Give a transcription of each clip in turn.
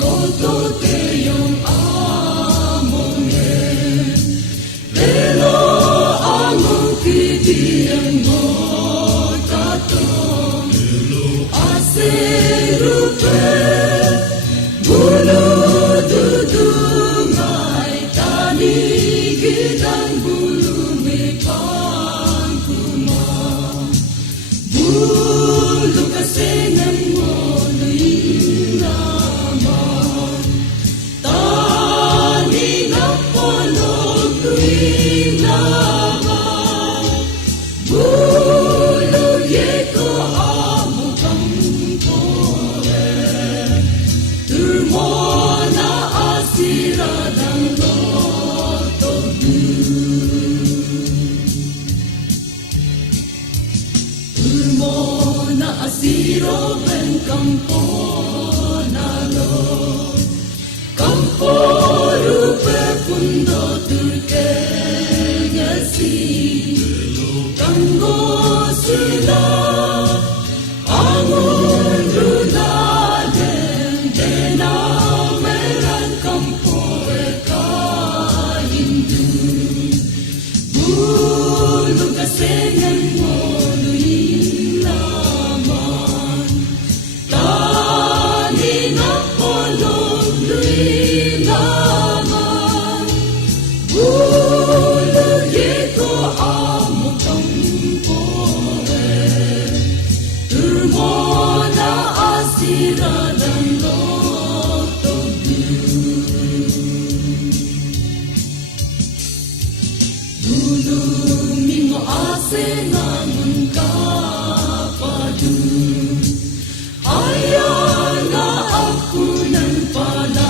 goto te yung among Pero among kitiyan mo katong Aserupe Bulo dudungay tanigid ang bulumi pangkumang Bulo kasengan mo luinaman Taning apolog luinaman Bulo yeko amo kampore Turmo na asiradang Turmona asiro ben campo nalo Campo rupe pundo turke ngasi Tango sila Angun rudaden Dena meran campo eka hindu Bulu kasengan mo Dulumi mo ase namun kapadu Ayaw na ako ng palayedu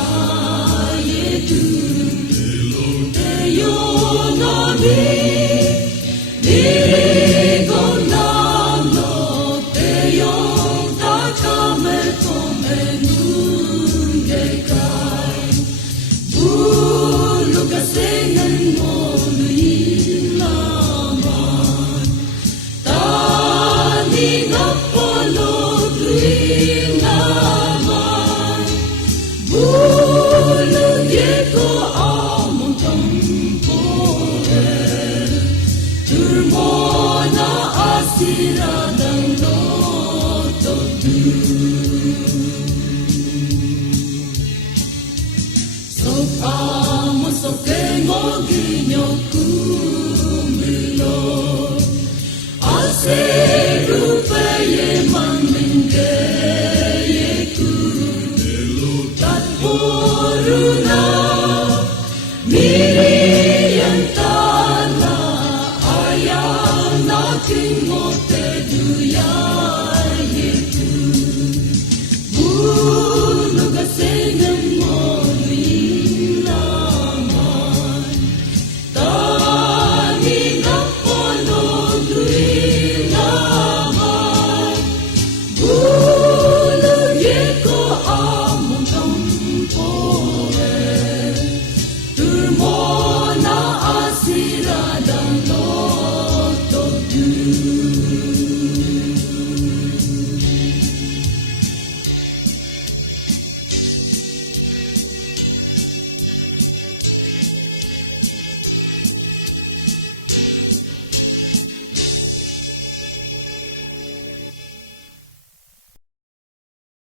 Teyo nami Dirigong namo Teyo takame komenungekay Bulu kasengan mo Apollo luinaman Bulo yeko among kampore Turmo na asiradang lotodu Sok amo sok kengo ginyoku milo Aserupe ye mangenge ye ku Tat puruna miriyan tala Ayaw natin mo te duyay ye ku Bulo kasengan mo luinaman Taning apolog luinaman Bulo yeko among kampore Turmo na asiradang lotodu